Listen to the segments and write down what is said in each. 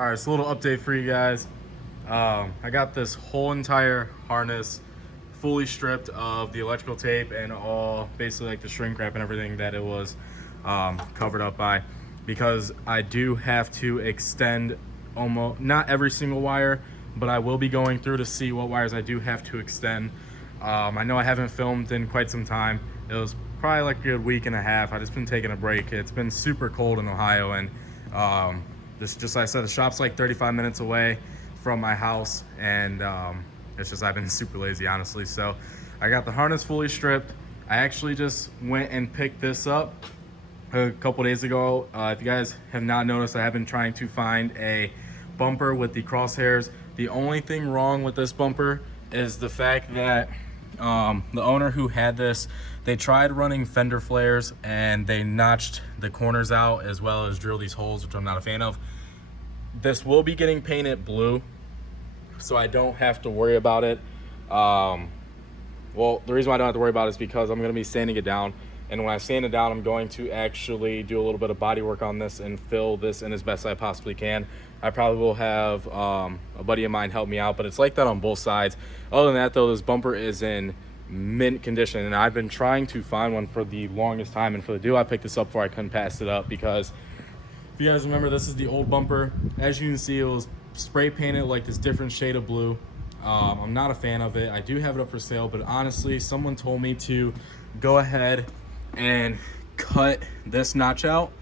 All right, so a little update for you guys. I got this whole entire harness fully stripped of the electrical tape and all basically like the shrink wrap and everything that it was covered up by, because I do have to extend almost not every single wire, but I will be going through to see what wires I do have to extend. I know I haven't filmed in quite some time. It was probably like a good week and a half. I just been taking a break. It's been super cold in Ohio, and this, just like I said, the shop's like 35 minutes away from my house, and it's just I've been super lazy, honestly. So I got the harness fully stripped. I actually just went and picked this up a couple days ago. If you guys have not noticed, I have been trying to find a bumper with the crosshairs. The only thing wrong with this bumper is the fact that the owner who had this, they tried running fender flares and they notched the corners out as well as drill these holes, which I'm not a fan of. This will be getting painted blue, so I don't have to worry about it. Well, the reason why I don't have to worry about it is because I'm going to be sanding it down, and when I sand it down, I'm going to actually do a little bit of body work on this and fill this in as best I possibly can. I probably will have a buddy of mine help me out, but it's like that on both sides. Other than that, though, this bumper is in mint condition, and I've been trying to find one for the longest time, and for the deal I picked this up for, I couldn't pass it up, because if you guys remember, this is the old bumper. As you can see, it was spray painted like this different shade of blue. I'm not a fan of it. I do have it up for sale, but honestly, someone told me to go ahead and cut this notch out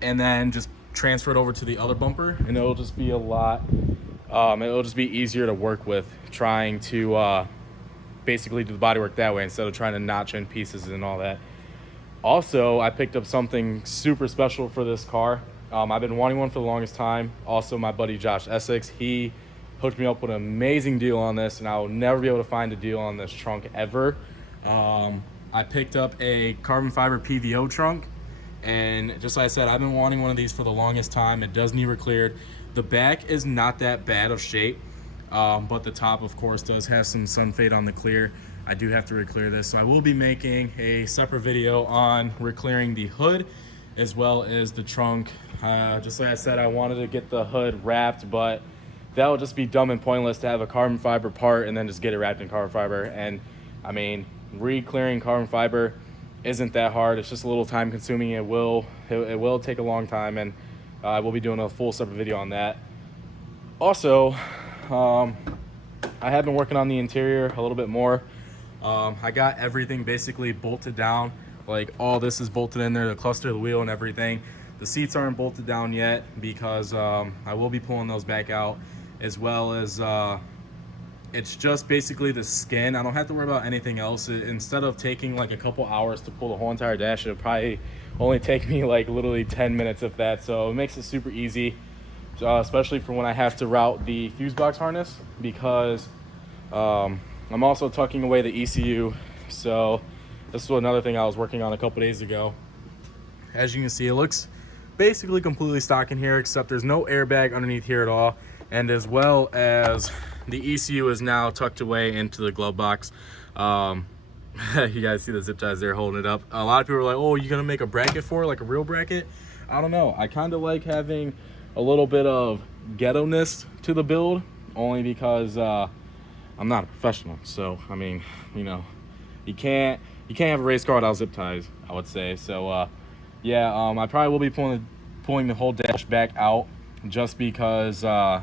and then just transfer it over to the other bumper, and it'll just be a lot, it'll just be easier to work with trying to basically do the bodywork that way instead of trying to notch in pieces and all that. Also, I picked up something super special for this car. I've been wanting one for the longest time. Also, my buddy Josh Essex, he hooked me up with an amazing deal on this, and I will never be able to find a deal on this trunk ever. I picked up a carbon fiber PVO trunk, and just like I said, I've been wanting one of these for the longest time. It does need cleared. The back is not that bad of shape, but the top, of course, does have some sun fade on the clear. I do have to re-clear this, so I will be making a separate video on re-clearing the hood as well as the trunk. Just like I said, I wanted to get the hood wrapped, but that would just be dumb and pointless to have a carbon fiber part and then just get it wrapped in carbon fiber. And I mean, re-clearing carbon fiber isn't that hard. It's just a little time consuming. It will take a long time, and I will be doing a full separate video on that. Also, I have been working on the interior a little bit more. I got everything basically bolted down. Like, all this is bolted in there, the cluster, the wheel, and everything. The seats aren't bolted down yet because I will be pulling those back out, as well as it's just basically the skin. I don't have to worry about anything else. Instead of taking like a couple hours to pull the whole entire dash, it'll probably only take me like literally 10 minutes if that. So it makes it super easy, especially for when I have to route the fuse box harness, because I'm also tucking away the ECU. So this is another thing I was working on a couple days ago. As you can see, it looks basically completely stock in here, except there's no airbag underneath here at all, and as well as the ECU is now tucked away into the glove box. You guys see the zip ties there holding it up. A lot of people are like, oh, you gonna make a bracket for it, like a real bracket? I don't know. I kind of like having a little bit of ghetto-ness to the build, only because I'm not a professional. So I mean, you know, you can't have a race car without zip ties, I would say. So yeah, I probably will be pulling the whole dash back out, just because I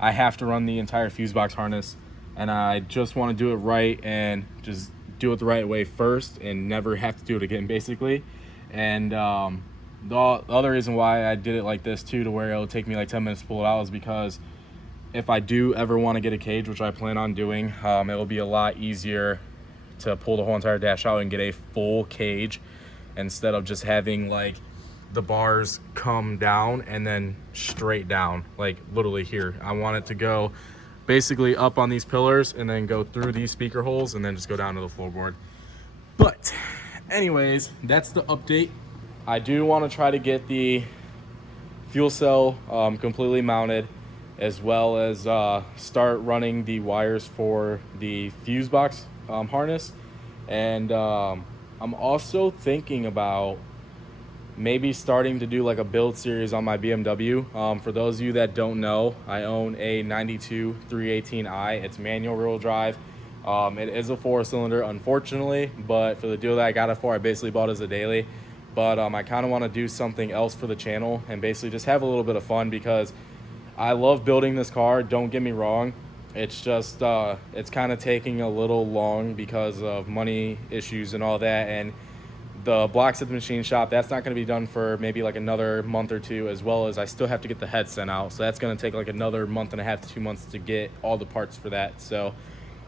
have to run the entire fuse box harness, and I just want to do it right and just do it the right way first and never have to do it again, basically. And the other reason why I did it like this too, to where it'll take me like 10 minutes to pull it out, is because if I do ever want to get a cage, which I plan on doing, it'll be a lot easier to pull the whole entire dash out and get a full cage, instead of just having like the bars come down and then straight down, like literally here. I want it to go basically up on these pillars and then go through these speaker holes and then just go down to the floorboard. But anyways, that's the update. I do want to try to get the fuel cell completely mounted, as well as start running the wires for the fuse box harness. And I'm also thinking about maybe starting to do like a build series on my BMW. For those of you that don't know, I own a 92 318i. It's manual rear drive. It is a 4-cylinder, unfortunately, but for the deal that I got it for, I basically bought it as a daily. But I kind of want to do something else for the channel and basically just have a little bit of fun, because I love building this car, don't get me wrong. It's just it's kind of taking a little long because of money issues and all that, and the blocks at the machine shop, that's not going to be done for maybe like another month or two, as well as I still have to get the head sent out, so that's going to take like another month and a half to 2 months to get all the parts for that. So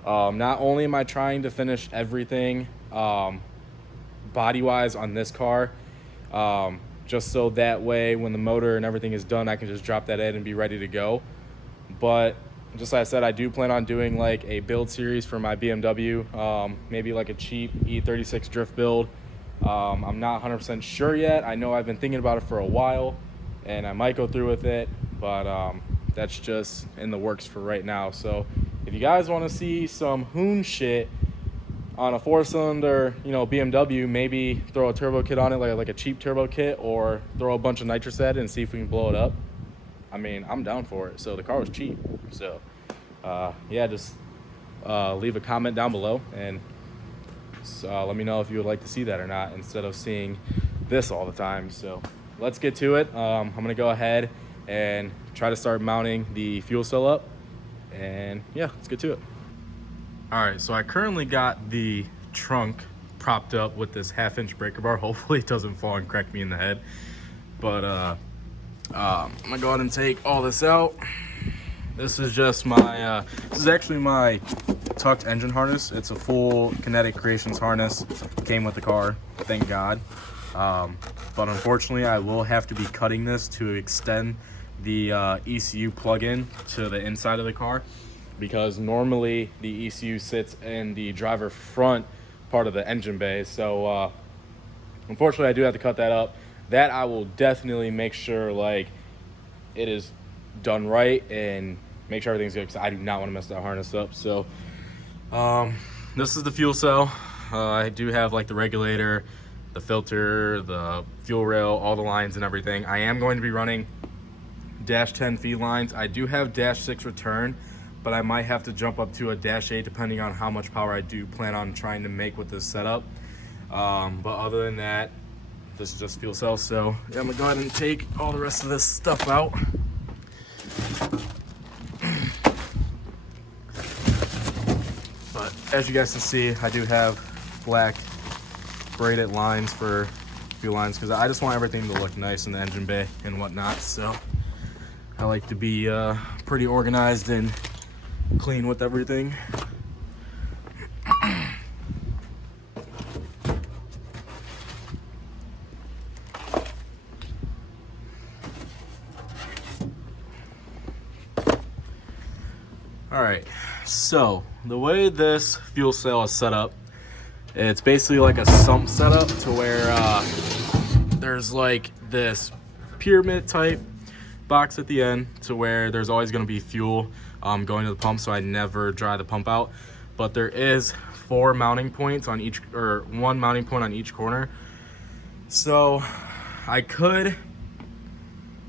not only am I trying to finish everything body wise on this car, just so that way when the motor and everything is done, I can just drop that in and be ready to go. But just like I said, I do plan on doing like a build series for my BMW, maybe like a cheap E36 drift build. I'm not 100% sure yet. I know I've been thinking about it for a while, and I might go through with it, but that's just in the works for right now. So if you guys want to see some hoon shit on a 4-cylinder, you know, BMW, maybe throw a turbo kit on it, like a cheap turbo kit, or throw a bunch of nitrous at it and see if we can blow it up. I mean, I'm down for it. So the car was cheap. So yeah, just leave a comment down below and let me know if you would like to see that or not, instead of seeing this all the time. So let's get to it. I'm gonna go ahead and try to start mounting the fuel cell up, and yeah, let's get to it. All right, so I currently got the trunk propped up with this 1/2-inch breaker bar. Hopefully it doesn't fall and crack me in the head, but I'm gonna go ahead and take all this out. This is just my this is actually my tucked engine harness. It's a full Kinetic Creations harness. Came with the car, thank God. But unfortunately, I will have to be cutting this to extend the ECU plug-in to the inside of the car, because normally the ECU sits in the driver front part of the engine bay. So unfortunately, I do have to cut that up. That I will definitely make sure like it is done right and make sure everything's good, because I do not want to mess that harness up. So this is the fuel cell. I do have like the regulator, the filter, the fuel rail, all the lines and everything. I am going to be running -10 feed lines. I do have -6 return, but I might have to jump up to a -8 depending on how much power I do plan on trying to make with this setup. But other than that, this is just fuel cell. So yeah, I'm gonna go ahead and take all the rest of this stuff out. But as you guys can see, I do have black braided lines for fuel lines, because I just want everything to look nice in the engine bay and whatnot. So I like to be pretty organized and clean with everything. All right, so the way this fuel cell is set up, it's basically like a sump setup to where there's like this pyramid type box at the end, to where there's always going to be fuel going to the pump, so I never dry the pump out. But there is 4 mounting points on each, or 1 mounting point on each corner. So I could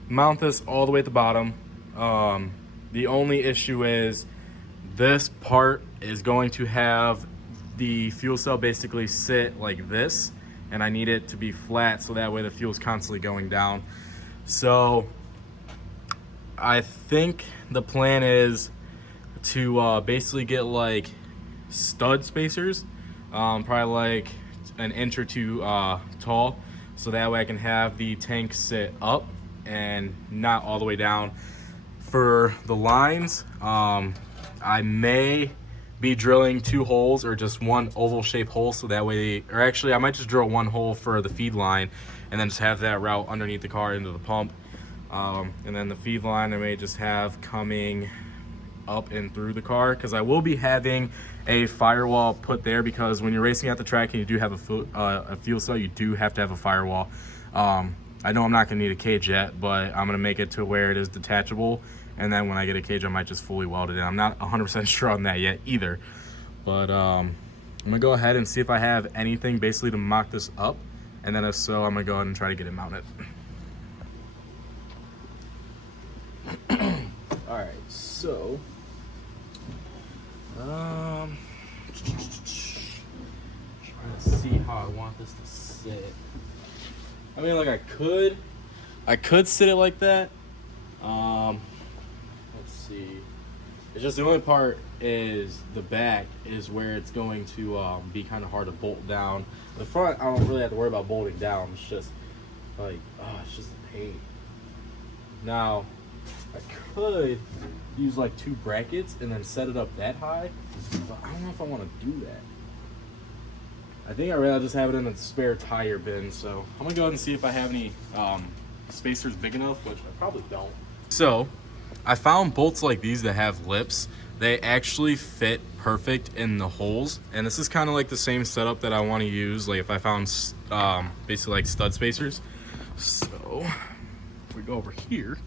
mount this all the way at the bottom. The only issue is this part is going to have the fuel cell basically sit like this, and I need it to be flat so that way the fuel's constantly going down. So I think the plan is to basically get like stud spacers, probably like an inch or 2 tall, so that way I can have the tank sit up and not all the way down. For the lines, I may be drilling 2 holes or just 1 oval shaped hole, so that way, or actually I might just drill 1 hole for the feed line and then just have that route underneath the car into the pump. And then the feed line I may just have coming up and through the car, because I will be having a firewall put there, because when you're racing at the track and you do have a fuel cell, you do have to have a firewall. I know I'm not going to need a cage yet, but I'm going to make it to where it is detachable, and then when I get a cage I might just fully weld it in. I'm not 100% sure on that yet either, but I'm going to go ahead and see if I have anything basically to mock this up, And then if so, I'm gonna go ahead and try to get it mounted. All right, so trying to see how I want this to sit. I mean, like I could sit it like that. Let's see. It's just the only part is the back is where it's going to be kind of hard to bolt down. The front, I don't really have to worry about bolting down. It's just like, it's just a pain. Now, I could use like 2 brackets and then set it up that high, but I don't know if I want to do that. I think I'd rather just have it in a spare tire bin, so I'm gonna go ahead and see if I have any spacers big enough, which I probably don't. So, I found bolts like these that have lips. They actually fit perfect in the holes, and this is kind of like the same setup that I want to use, like if I found basically like stud spacers. So, if we go over here,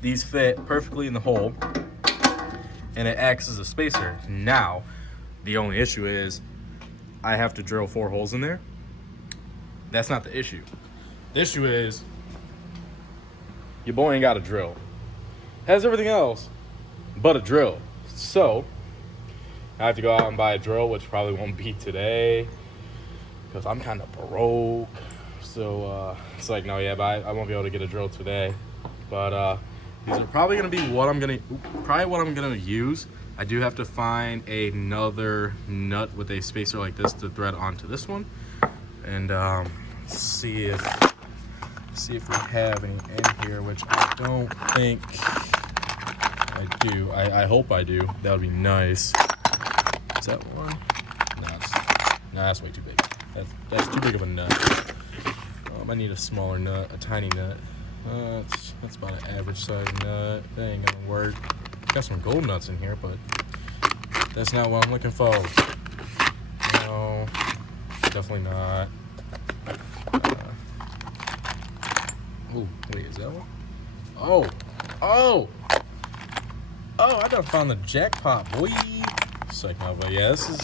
these fit perfectly in the hole, and it acts as a spacer. Now, the only issue is I have to drill 4 holes in there. That's not the issue. The issue is your boy ain't got a drill. Has everything else but a drill. So I have to go out and buy a drill, which probably won't be today because I'm kind of broke. So it's like, no, yeah, but I won't be able to get a drill today. But these are probably gonna be what I'm gonna use. I do have to find another nut with a spacer like this to thread onto this one, and see if we have any in here, which I don't think I do. I hope I do. That would be nice. Is that one? No, that's way too big. That's too big of a nut. I need a smaller nut, a tiny nut. That's about an average size nut. That ain't gonna work. Got some gold nuts in here, but that's not what I'm looking for. No, definitely not. Oh, wait, is that one? Oh, I done found the jackpot, boy. Psych, no, but yeah, this is,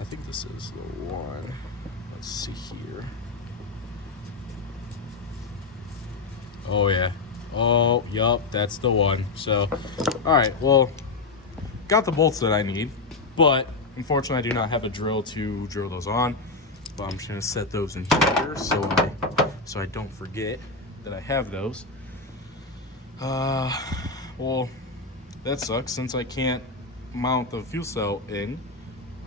I think this is the one. Let's see here. Oh, yeah. Oh, yup, that's the one. So, all right, well, got the bolts that I need, but unfortunately I do not have a drill to drill those on. But I'm just gonna set those in here so I don't forget that I have those. Well, that sucks. Since I can't mount the fuel cell in,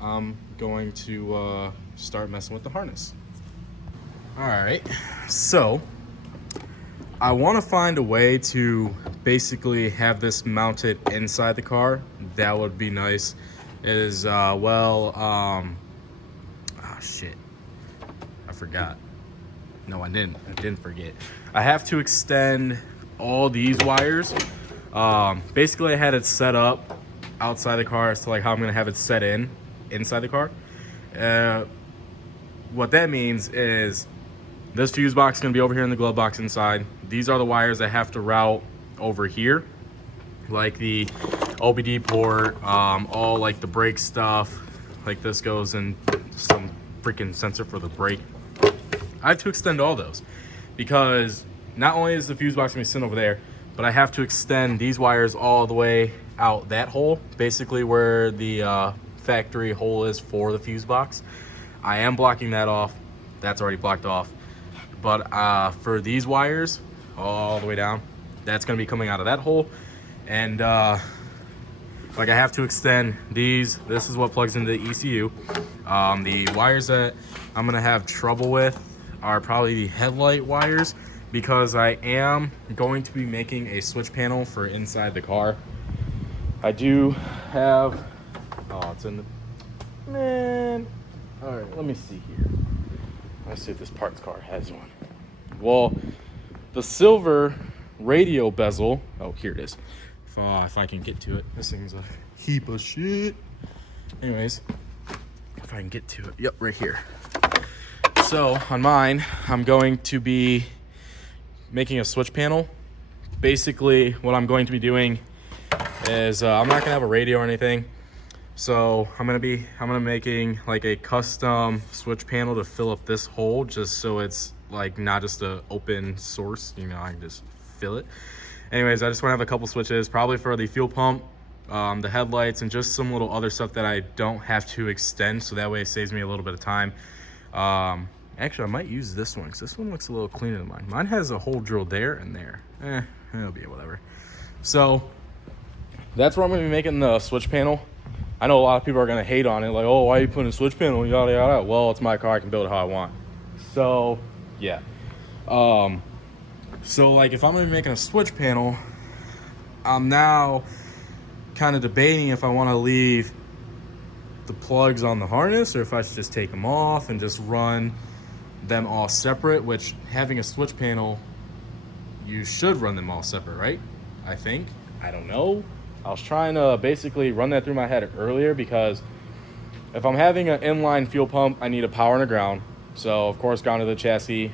I'm going to start messing with the harness. All right, so I want to find a way to basically have this mounted inside the car. That would be nice. Shit, I forgot. No, I didn't forget. I have to extend all these wires. Basically I had it set up outside the car as to like how I'm gonna have it set inside the car. What that means is this fuse box is gonna be over here in the glove box inside. These are the wires that have to route over here, like the OBD port, all like the brake stuff. Like this goes in some freaking sensor for the brake. I have to extend all those because not only is the fuse box gonna be sitting over there, but I have to extend these wires all the way out that hole, basically where the factory hole is for the fuse box. I am blocking that off. That's already blocked off. But for these wires all the way down, that's gonna be coming out of that hole. And like I have to extend these. This is what plugs into the ECU. The wires that I'm gonna have trouble with are probably the headlight wires, because I am going to be making a switch panel for inside the car. I do have, oh, it's in the, man. All right, let me see here. Let's see if this parts car has one. Well, the silver radio bezel, oh, here it is. If I can get to it. This thing's a heap of shit. Anyways, if I can get to it. Yep, right here. So on mine, I'm going to be making a switch panel. Basically, what I'm going to be doing is I'm not gonna have a radio or anything. So I'm gonna making like a custom switch panel to fill up this hole, just so it's like not just a open source, you know, I can just fill it. Anyways, I just want to have a couple switches, probably for the fuel pump, the headlights, and just some little other stuff that I don't have to extend, so that way it saves me a little bit of time. Actually, I might use this one because this one looks a little cleaner than mine. Mine has a hole drilled there and there. It'll be whatever. So that's where I'm going to be making the switch panel. I know a lot of people are going to hate on it, like, oh, why are you putting a switch panel, yada yada. Well, it's my car, I can build it how I want. So yeah, so like if I'm going to be making a switch panel, I'm now kind of debating if I want to leave the plugs on the harness or if I should just take them off and just run them all separate, which having a switch panel, you should run them all separate, right? I think. I don't know. I was trying to basically run that through my head earlier, because if I'm having an inline fuel pump, I need a power and a ground. So of course, ground to the chassis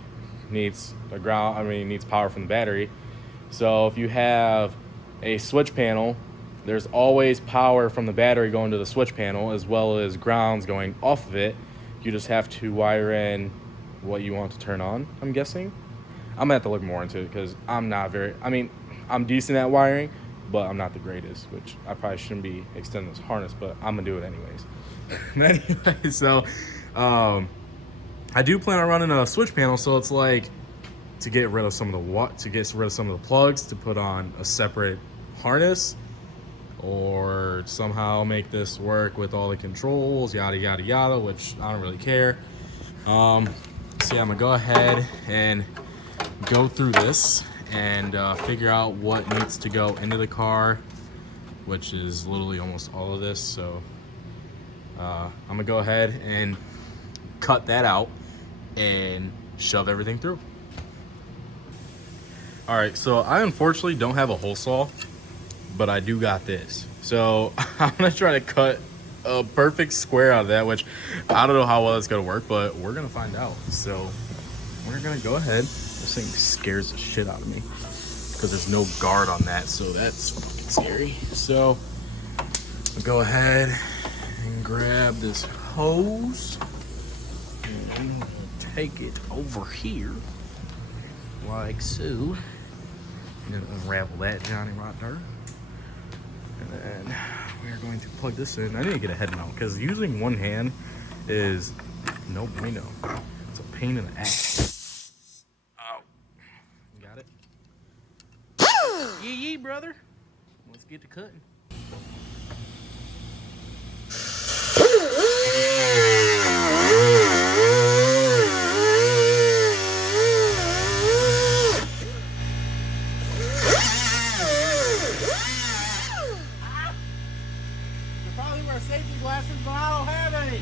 needs a ground. I mean, needs power from the battery. So if you have a switch panel, there's always power from the battery going to the switch panel, as well as grounds going off of it. You just have to wire in what you want to turn on, I'm guessing. I'm gonna have to look more into it because I'm not very, I mean, I'm decent at wiring, but I'm not the greatest, which I probably shouldn't be extending this harness, but I'm gonna do it anyways. Anyway, so I do plan on running a switch panel, so it's like to get rid of some of the plugs, to put on a separate harness, or somehow make this work with all the controls, yada yada yada, which I don't really care. So yeah, I'm gonna go ahead and go through this and figure out what needs to go into the car, which is literally almost all of this. So I'm gonna go ahead and cut that out and shove everything through. All right, so I unfortunately don't have a hole saw, but I do got this. So I'm gonna try to cut a perfect square out of that, which I don't know how well it's gonna work, but we're gonna find out. So we're gonna go ahead. This thing scares the shit out of me because there's no guard on that, so that's fucking scary. So I'll go ahead and grab this hose and take it over here like so. And then unravel that Johnny right there. And then we are going to plug this in. I need to get a head mount because using one hand is no bueno. It's a pain in the ass. Oh, got it. Yee, brother. Let's get to cutting. Safety glasses, but I don't have any.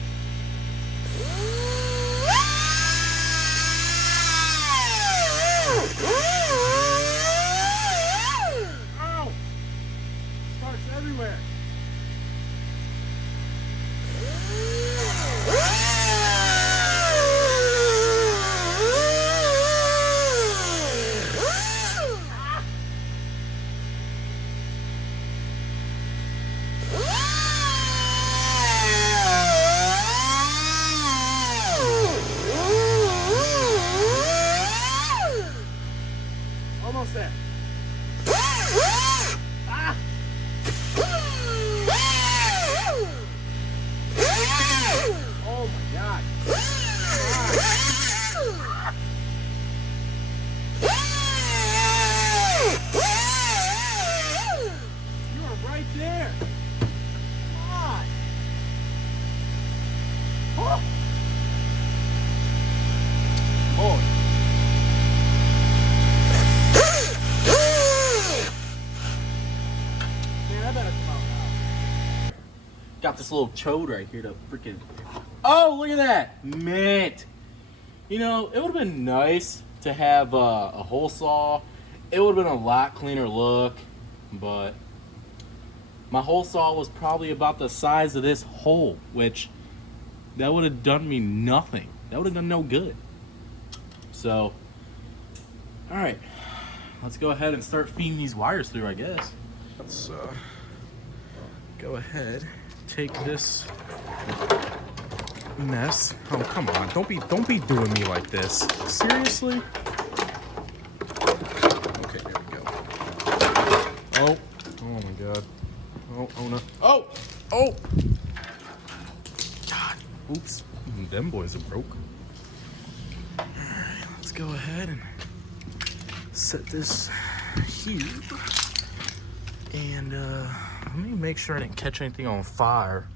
Oh! Starts everywhere. Almost there. Ah. Oh my God. You are right there. Come on. Oh. Boy. Got this little chode right here to freaking... Oh, look at that! Mint! You know, it would have been nice to have a hole saw. It would have been a lot cleaner look, but my hole saw was probably about the size of this hole, which that would have done me nothing. That would have done no good. So, alright. Let's go ahead and start feeding these wires through, I guess. Let's go ahead. Take this mess. Oh, come on. Don't be doing me like this. Seriously? Okay, there we go. Oh my god. Oh no. Oh! God. Oops. Them boys are broke. Alright, let's go ahead and set this here. And let me make sure I didn't catch anything on fire.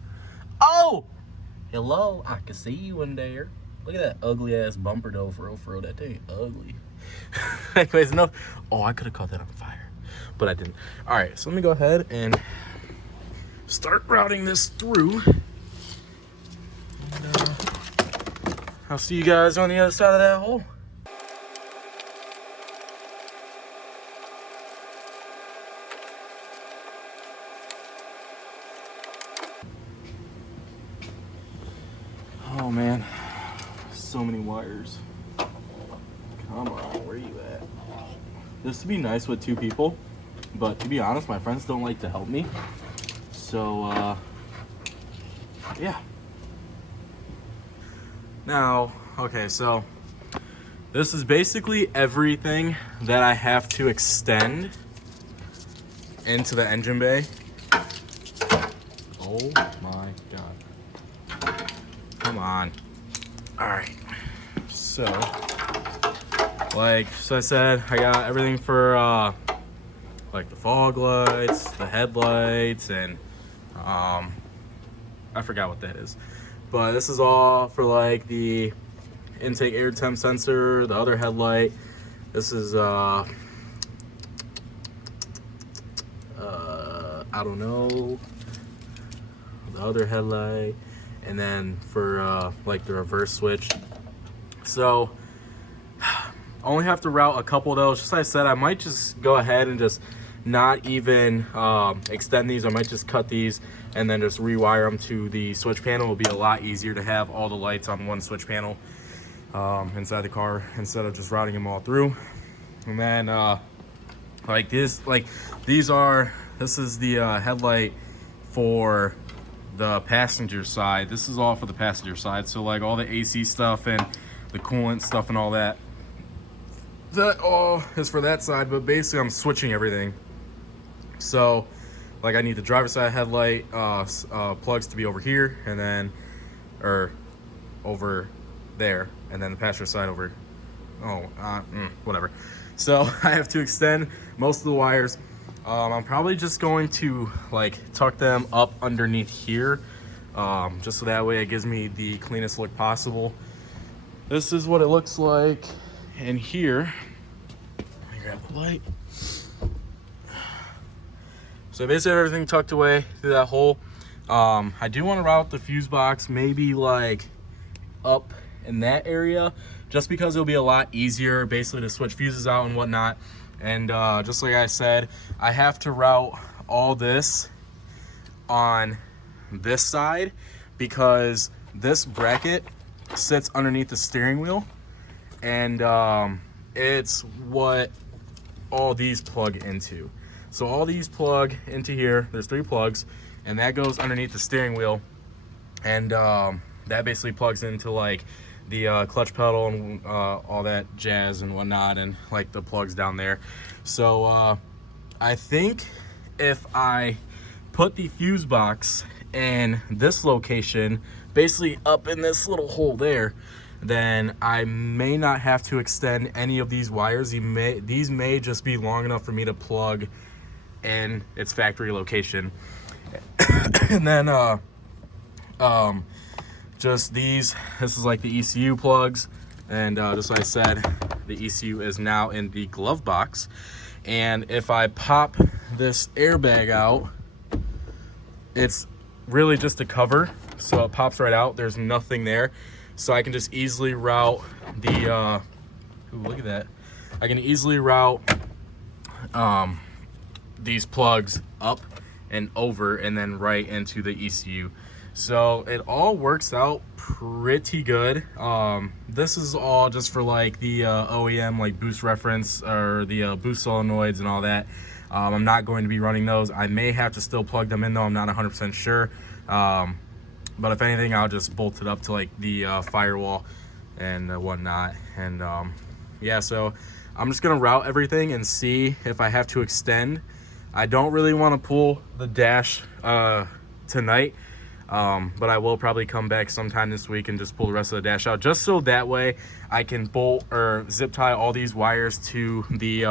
Oh! Hello, I can see you in there. Look at that ugly ass bumper though, for real. That thing ugly. Anyways, no. Oh, I could have caught that on fire, but I didn't. All right, so let me go ahead and start routing this through. And, I'll see you guys on the other side of that hole. Oh man, so many wires. Come on, where you at? This would be nice with two people, but to be honest, my friends don't like to help me. So, yeah. Now, okay, so this is basically everything that I have to extend into the engine bay. Oh my God. Come on. All right. So I said, I got everything for like the fog lights, the headlights, and I forgot what that is. But this is all for like the intake air temp sensor, the other headlight. This is I don't know, the other headlight, and then for like the reverse switch. So I only have to route a couple of those. Just like I said, I might just go ahead and just not even extend these. I might just cut these and then just rewire them to the switch panel. It'll be a lot easier to have all the lights on one switch panel inside the car instead of just routing them all through. And then this is the headlight for the passenger side. This is all for the passenger side. So like all the AC stuff and the coolant stuff and all that. That all is for that side, but basically I'm switching everything. So like I need the driver's side headlight plugs to be over here, and then over there, and then the passenger side over whatever. So I have to extend most of the wires. I'm probably just going to like tuck them up underneath here, just so that way it gives me the cleanest look possible. This is what it looks like in here. Let me grab the light. So basically everything tucked away through that hole. I do want to route the fuse box maybe like up in that area, just because it'll be a lot easier basically to switch fuses out and whatnot. And just like I said, I have to route all this on this side because this bracket sits underneath the steering wheel, and it's what all these plug into. So all these plug into here. There's 3 plugs, and that goes underneath the steering wheel, and that basically plugs into like the clutch pedal and all that jazz and whatnot, and like the plugs down there. So I think if I put the fuse box in this location, basically up in this little hole there, then I may not have to extend any of these wires. These may just be long enough for me to plug in its factory location. And then just this is like the ECU plugs, and just like I said, the ECU is now in the glove box. And if I pop this airbag out, it's really just a cover, so it pops right out. There's nothing there, so I can just easily route the ooh, look at that. I can easily route these plugs up and over, and then right into the ECU. So it all works out pretty good. This is all just for like the OEM like boost reference, or the boost solenoids and all that. I'm not going to be running those. I may have to still plug them in though. I'm not 100% sure. But if anything, I'll just bolt it up to like the firewall and whatnot. And yeah, so I'm just gonna route everything and see if I have to extend. I don't really want to pull the dash tonight, but I will probably come back sometime this week and just pull the rest of the dash out, just so that way I can bolt or zip tie all these wires to the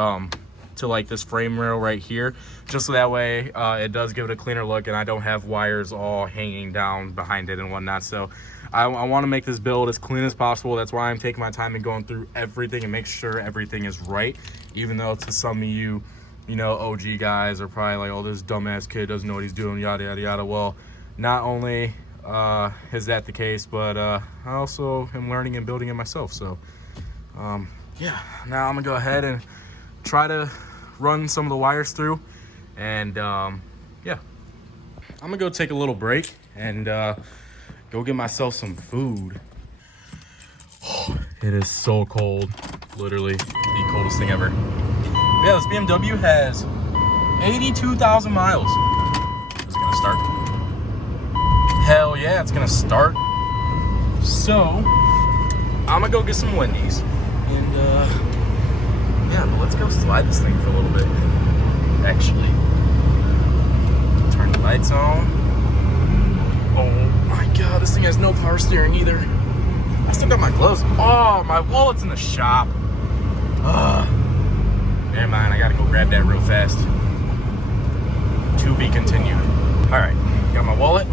to like this frame rail right here, just so that way it does give it a cleaner look and I don't have wires all hanging down behind it and whatnot. So I want to make this build as clean as possible. That's why I'm taking my time and going through everything and make sure everything is right, even though to some of you, you know, OG guys are probably like, oh, this dumbass kid doesn't know what he's doing, yada yada yada. Well, not only is that the case, but I also am learning and building it myself. So yeah, now I'm gonna go ahead and try to run some of the wires through, and yeah, I'm gonna go take a little break and go get myself some food. It is so cold, literally the coldest thing ever. Yeah, this BMW has 82,000 miles. Is it gonna start? Hell yeah, it's gonna start. So I'm gonna go get some Wendy's, and yeah, but let's go slide this thing for a little bit. Actually, turn the lights on. Oh my god, this thing has no power steering either. I still got my gloves. Oh, my wallet's in the shop. Never mind, I gotta go grab that real fast. To be continued. All right, got my wallet.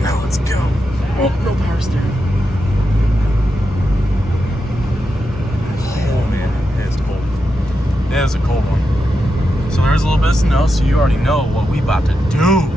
Now let's go. Oh, no power steering. Oh man, it is cold. It is a cold one. So there's a little bit of snow, so you already know what we about to do.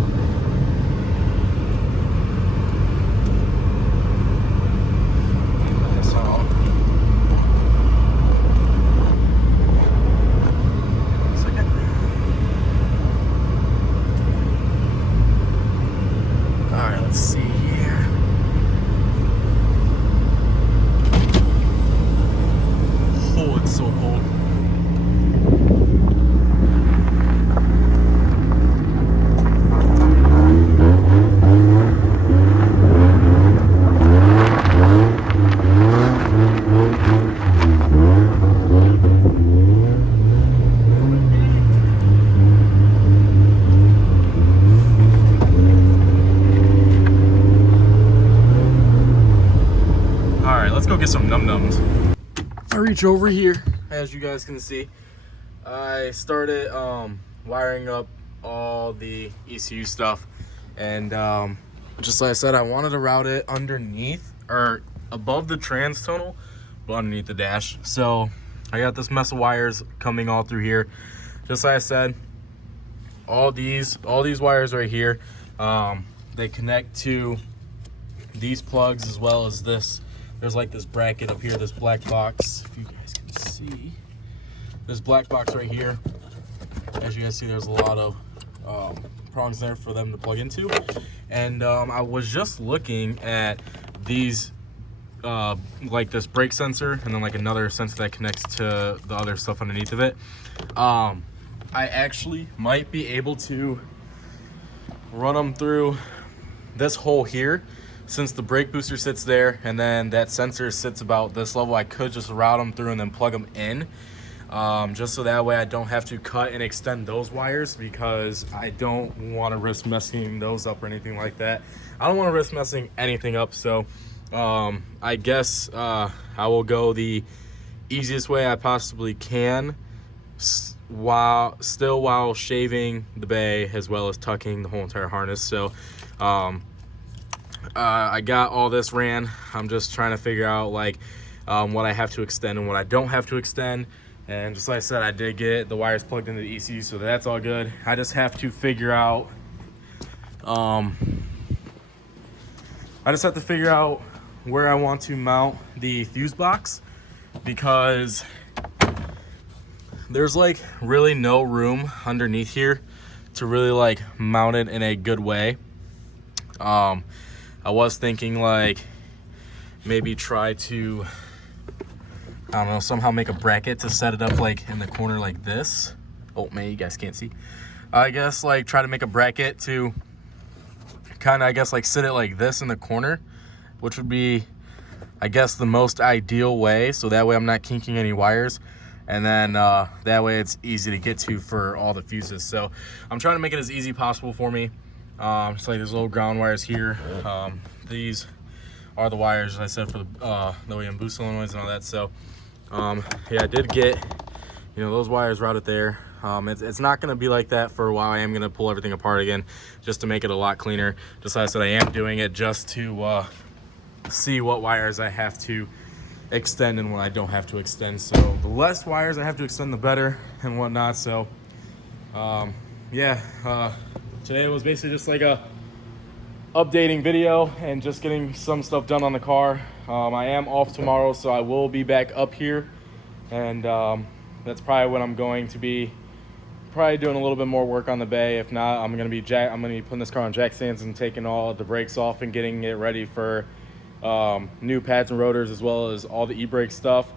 Some num-nums. I reach over here, as you guys can see. I started wiring up all the ECU stuff, and just like I said, I wanted to route it underneath or above the trans tunnel, but underneath the dash. So I got this mess of wires coming all through here. Just like I said, all these wires right here, they connect to these plugs as well as this. There's like this bracket up here, this black box, if you guys can see. This black box right here, as you guys see, there's a lot of prongs there for them to plug into. And I was just looking at these, like this brake sensor, and then like another sensor that connects to the other stuff underneath of it. I actually might be able to run them through this hole here. Since the brake booster sits there and then that sensor sits about this level, I could just route them through and then plug them in, just so that way I don't have to cut and extend those wires, because I don't want to risk messing those up or anything like that. I don't want to risk messing anything up. So I guess I will go the easiest way I possibly can, while shaving the bay as well as tucking the whole entire harness. So I got all this ran. I'm just trying to figure out like what I have to extend and what I don't have to extend. And just like I said, I did get the wires plugged into the ECU, so that's all good. I just have to figure out where I want to mount the fuse box, because there's like really no room underneath here to really like mount it in a good way. I was thinking like maybe try to, I don't know, somehow make a bracket to set it up like in the corner like this. Oh man, you guys can't see. I guess like try to make a bracket to kind of, I guess, like sit it like this in the corner, which would be, I guess, the most ideal way. So that way I'm not kinking any wires. And then that way it's easy to get to for all the fuses. So I'm trying to make it as easy possible for me. Just like these little ground wires here. These are the wires, as I said, for the OEM boost solenoids and all that. So yeah, I did get, you know, those wires routed there. It's not going to be like that for a while. I am going to pull everything apart again just to make it a lot cleaner. Just like I said, I am doing it just to see what wires I have to extend and what I don't have to extend. So the less wires I have to extend, the better and whatnot. So yeah, today was basically just like a updating video and just getting some stuff done on the car. I am off tomorrow, so I will be back up here, and that's probably when I'm going to be doing a little bit more work on the bay. If not, I'm gonna be putting this car on jack stands and taking all the brakes off and getting it ready for new pads and rotors, as well as all the e-brake stuff,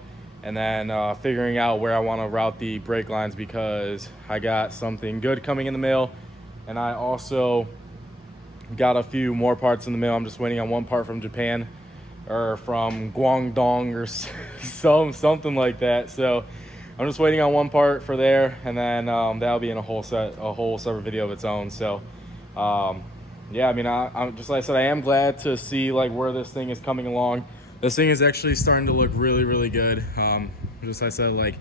and then figuring out where I want to route the brake lines, because I got something good coming in the mail, and I also got a few more parts in the mail. I'm just waiting on one part from Japan, or from Guangdong, or something like that. So I'm just waiting on one part for there, and then that'll be in a whole separate video of its own. So yeah, I mean, I'm just, like I said, I am glad to see like where this thing is coming along. This thing is actually starting to look really, really good. Just like I said, like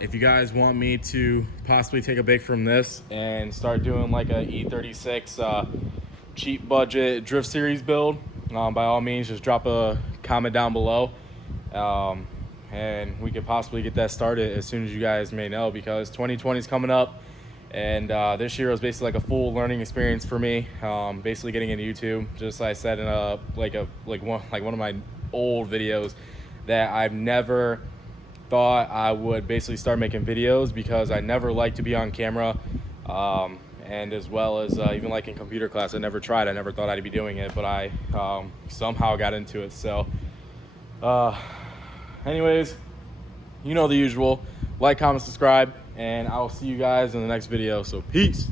if you guys want me to possibly take a break from this and start doing like a E36 cheap budget drift series build, by all means, just drop a comment down below, and we could possibly get that started as soon as you guys may know, because 2020 is coming up. And this year was basically like a full learning experience for me. Basically getting into YouTube, just like I said in one of my old videos, that I've never thought I would basically start making videos, because I never liked to be on camera, and as well as even like in computer class, I never tried. I never thought I'd be doing it, but I somehow got into it. So anyways, you know the usual: like, comment, subscribe, and I'll see you guys in the next video. So peace.